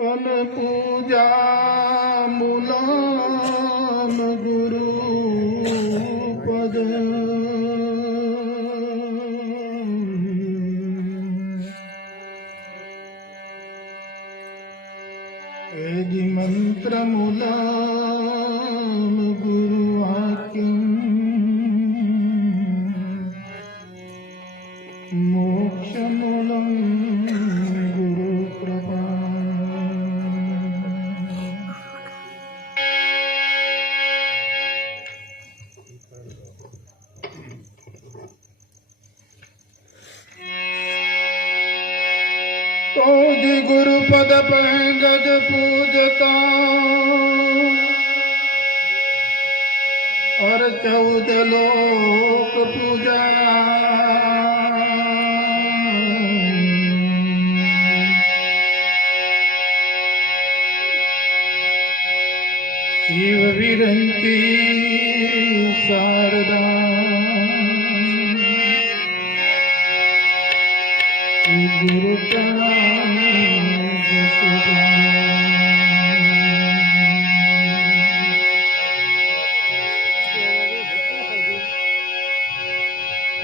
पूजा मूलम गुरु जी गुरु पद पंगज पूजता और चौद लोक पूजना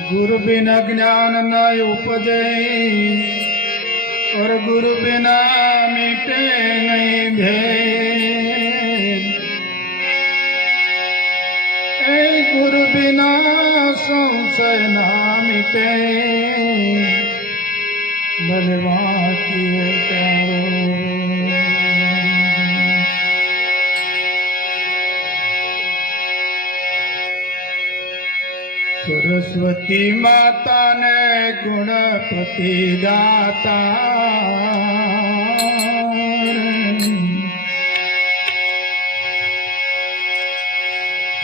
ગુરુ બિના જ્ઞાન ના ઉપજે और गुरु बिना मिटे नहीं भे गुरु बिना संशय ना मिटे बलवा किए સરસ્વતી માતાને ગુણપતિ દાતા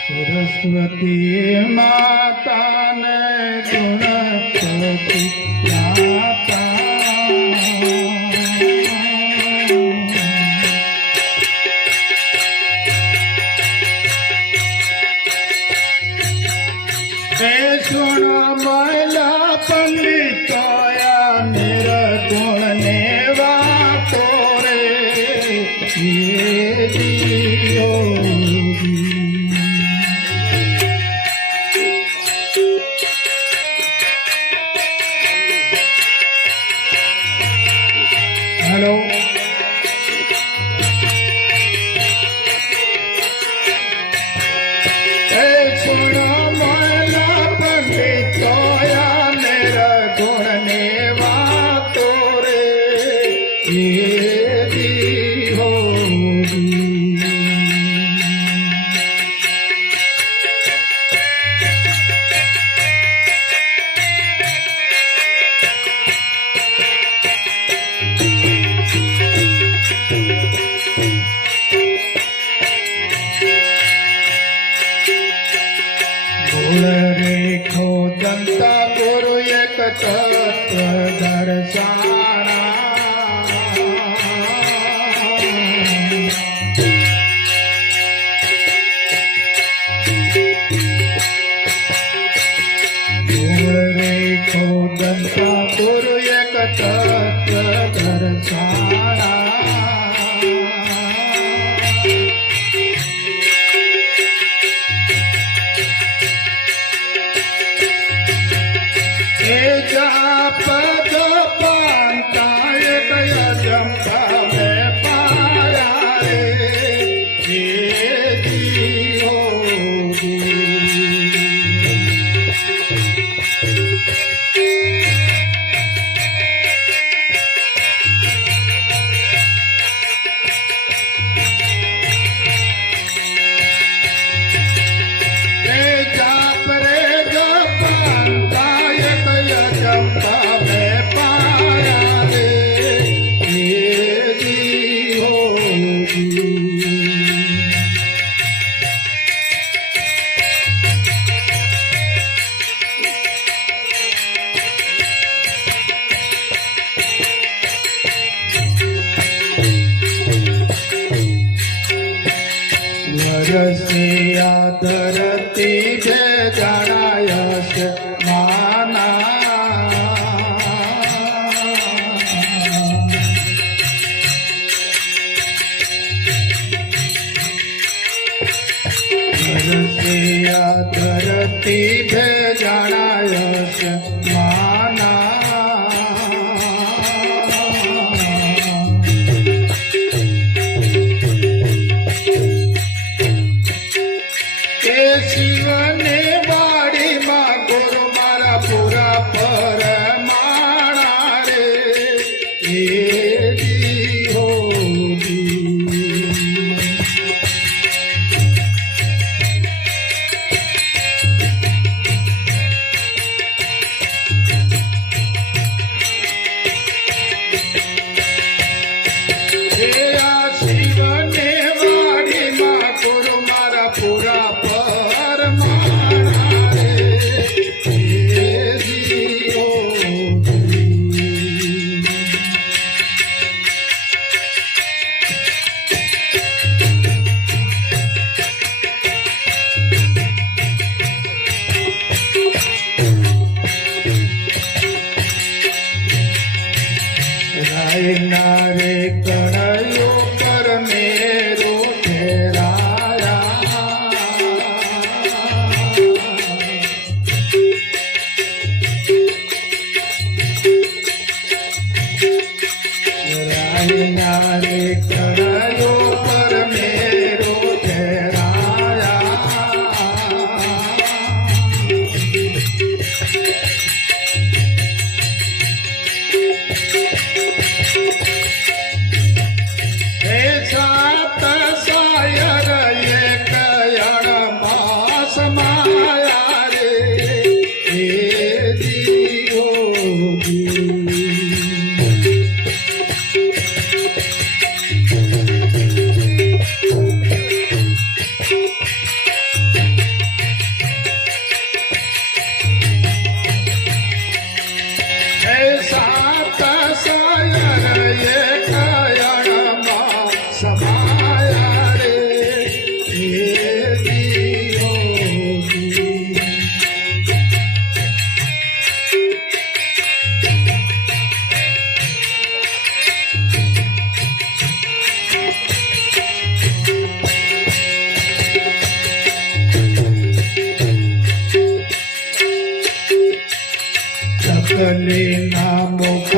સરસ્વતી માતાને ગુણપતિ ಮೊದಲೇ ನಾ ಮುಖ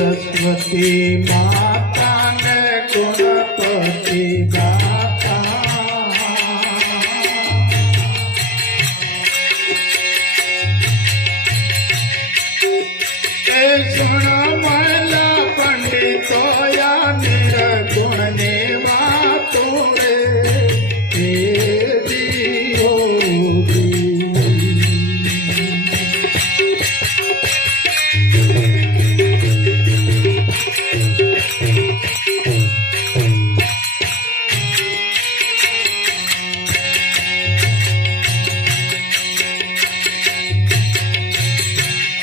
सरस्वती मा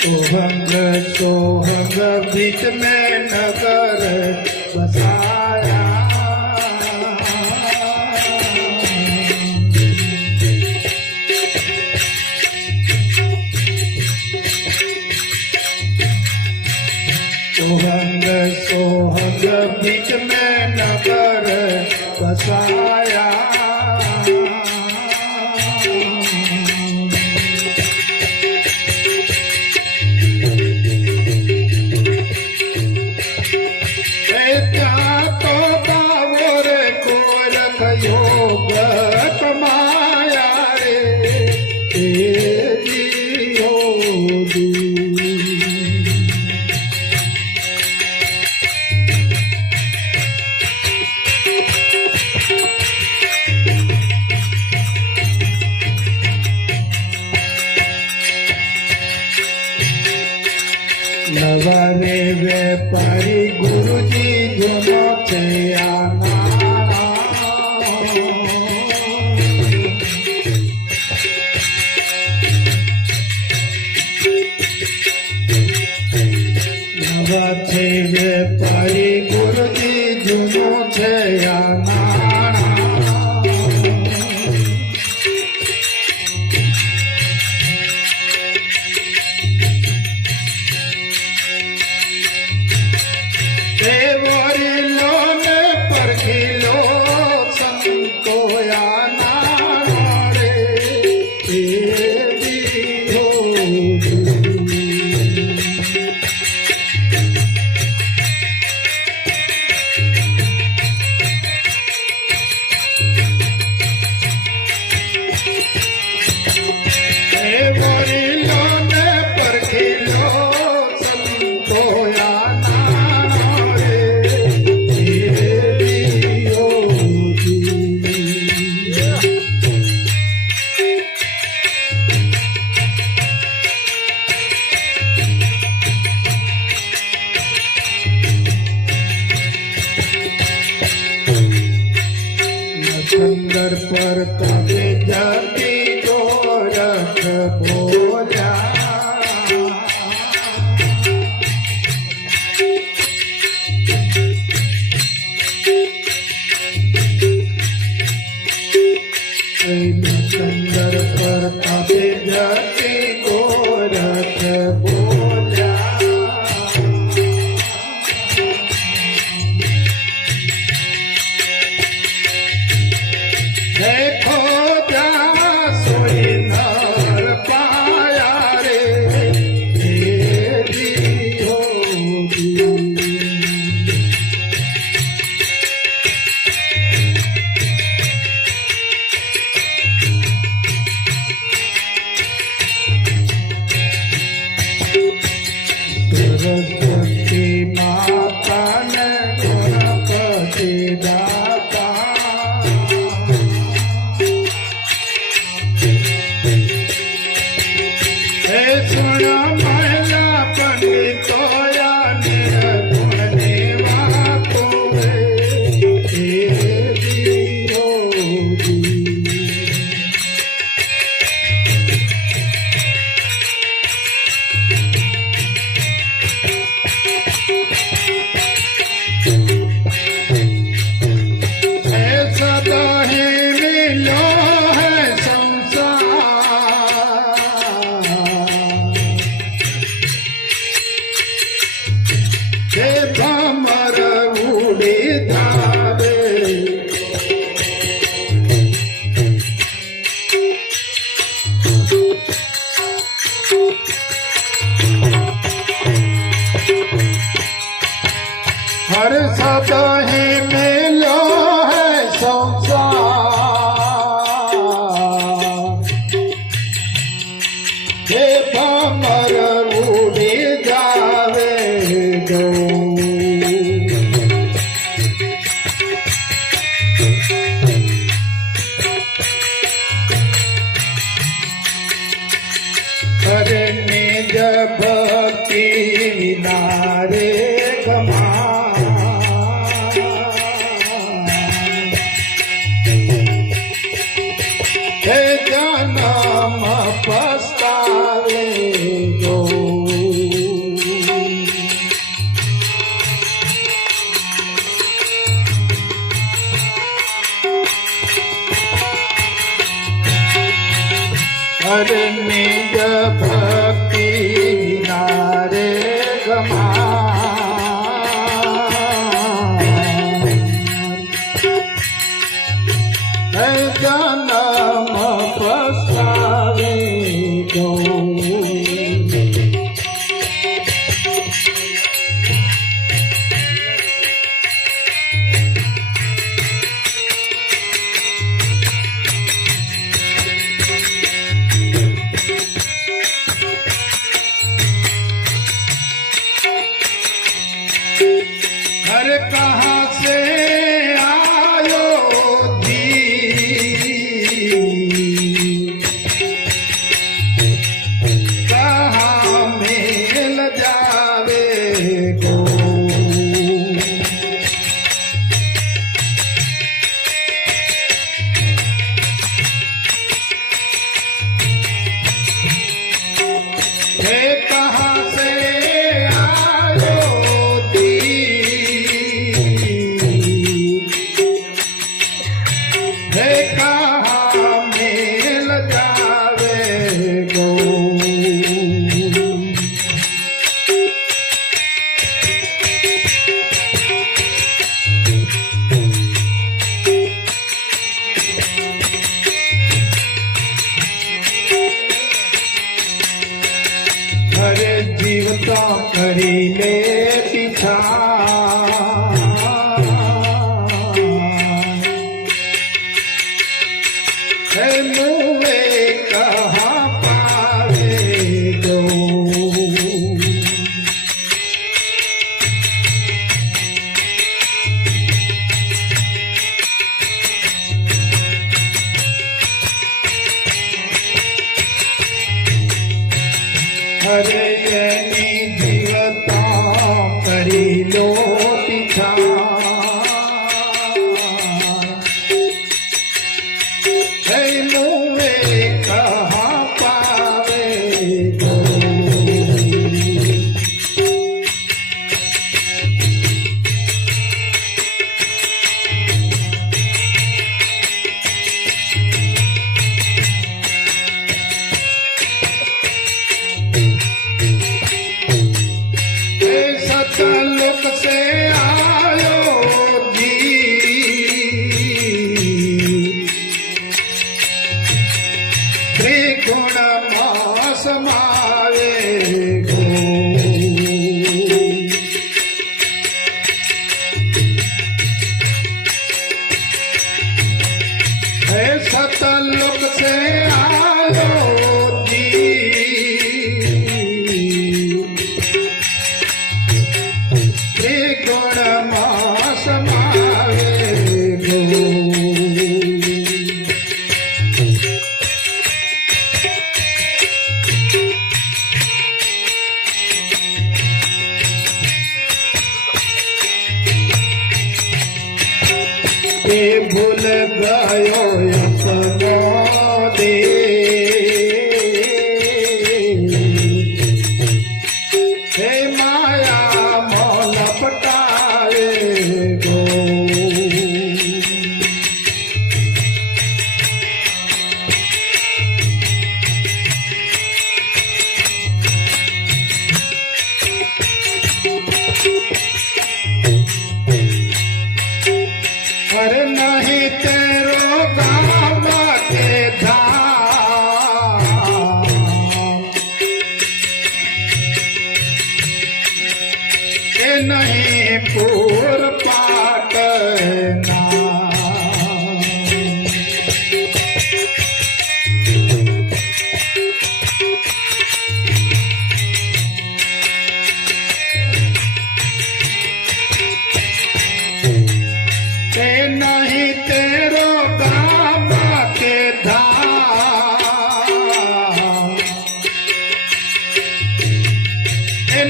सोहंग सोहंग बीच में नगर बसा। 这样啊。Shara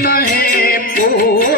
नहीं पू